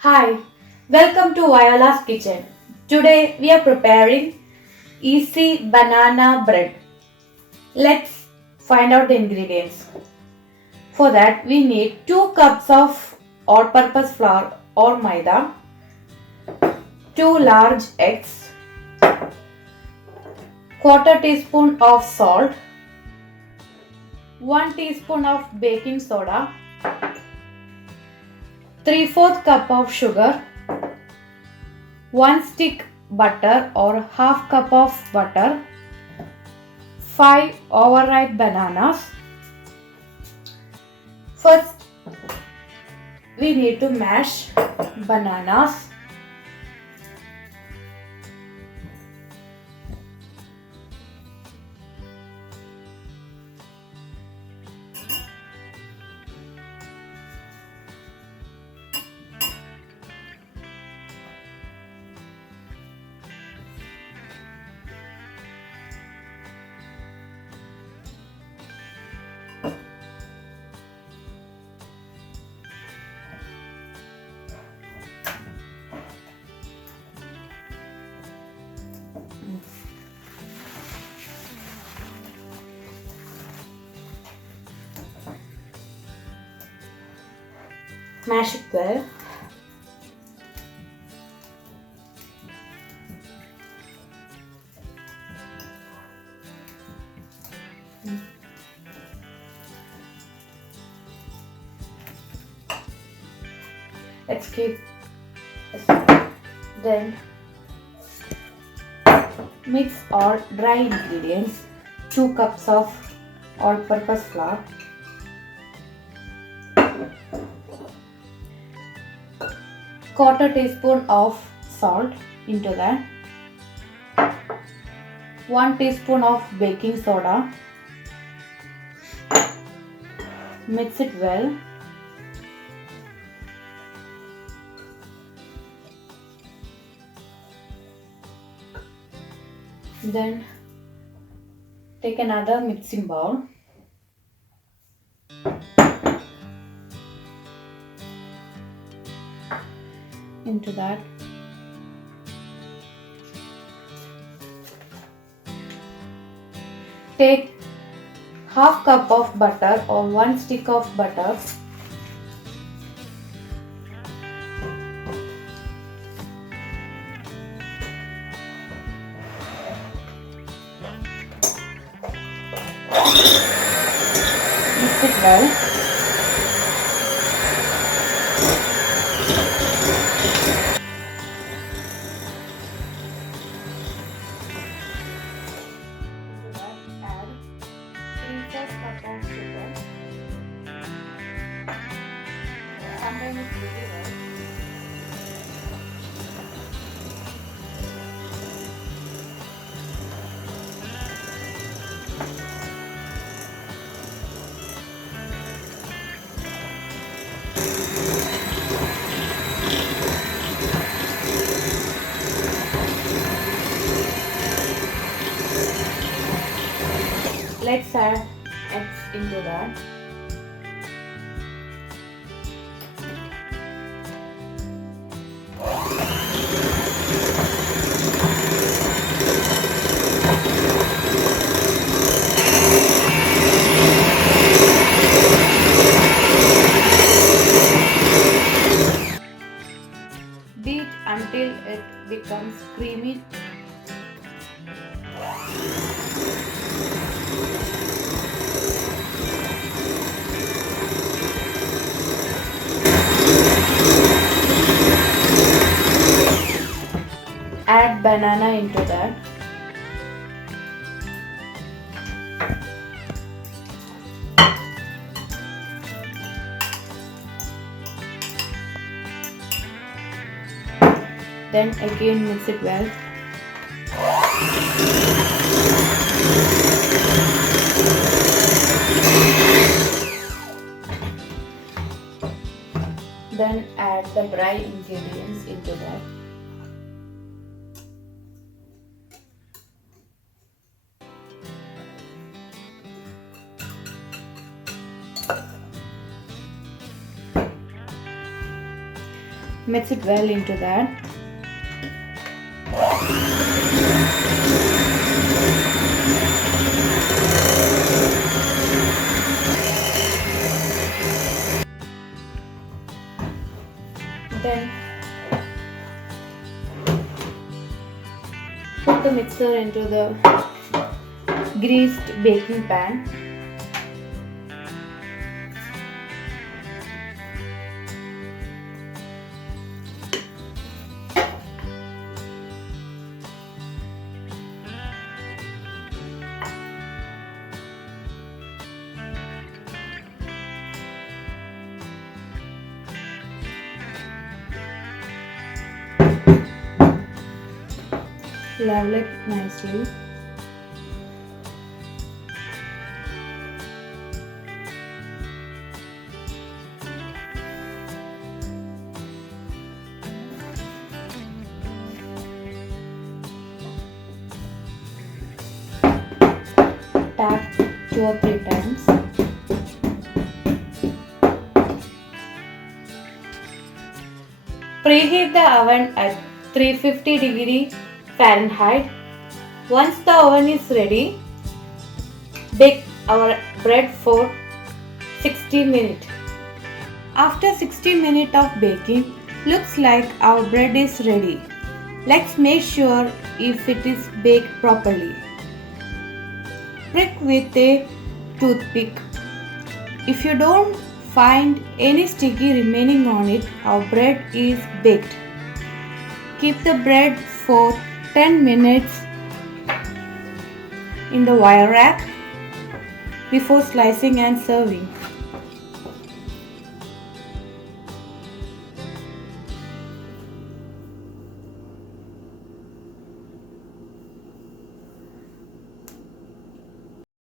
Hi, welcome to Vayolas kitchen. Today we are preparing easy banana bread. Let's find out the ingredients. For that we need 2 cups of all-purpose flour or maida, 2 large eggs, quarter teaspoon of salt, 1 teaspoon of baking soda, 3/4 cup of sugar, 1 stick butter or half cup of butter, 5 overripe bananas. First, we need to mash bananas. Mash it well. Let's keep then mix all dry ingredients, 2 cups of all-purpose flour, quarter teaspoon of salt into that, 1 teaspoon of baking soda, mix it well. Then take another mixing bowl. Into that take half cup of butter or 1 stick of butter, mix it well. Into that add 3/4 cup of sugar. Combine it really well. Let's add eggs into that. Beat until it becomes creamy. Add banana into that. Then again mix it well. Then add the dry ingredients into that. Mix it well into that. Then put the mixer into the greased baking pan. Level it nicely. Tap 2 or 3 times. Preheat the oven at 350 degree Fahrenheit. Once the oven is ready, bake our bread for 60 minutes. After 60 minutes of baking, looks like our bread is ready. Let's make sure if it is baked properly. Prick with a toothpick. If you don't find any sticky remaining on it, our bread is baked. Keep the bread for 10 minutes in the wire rack before slicing and serving.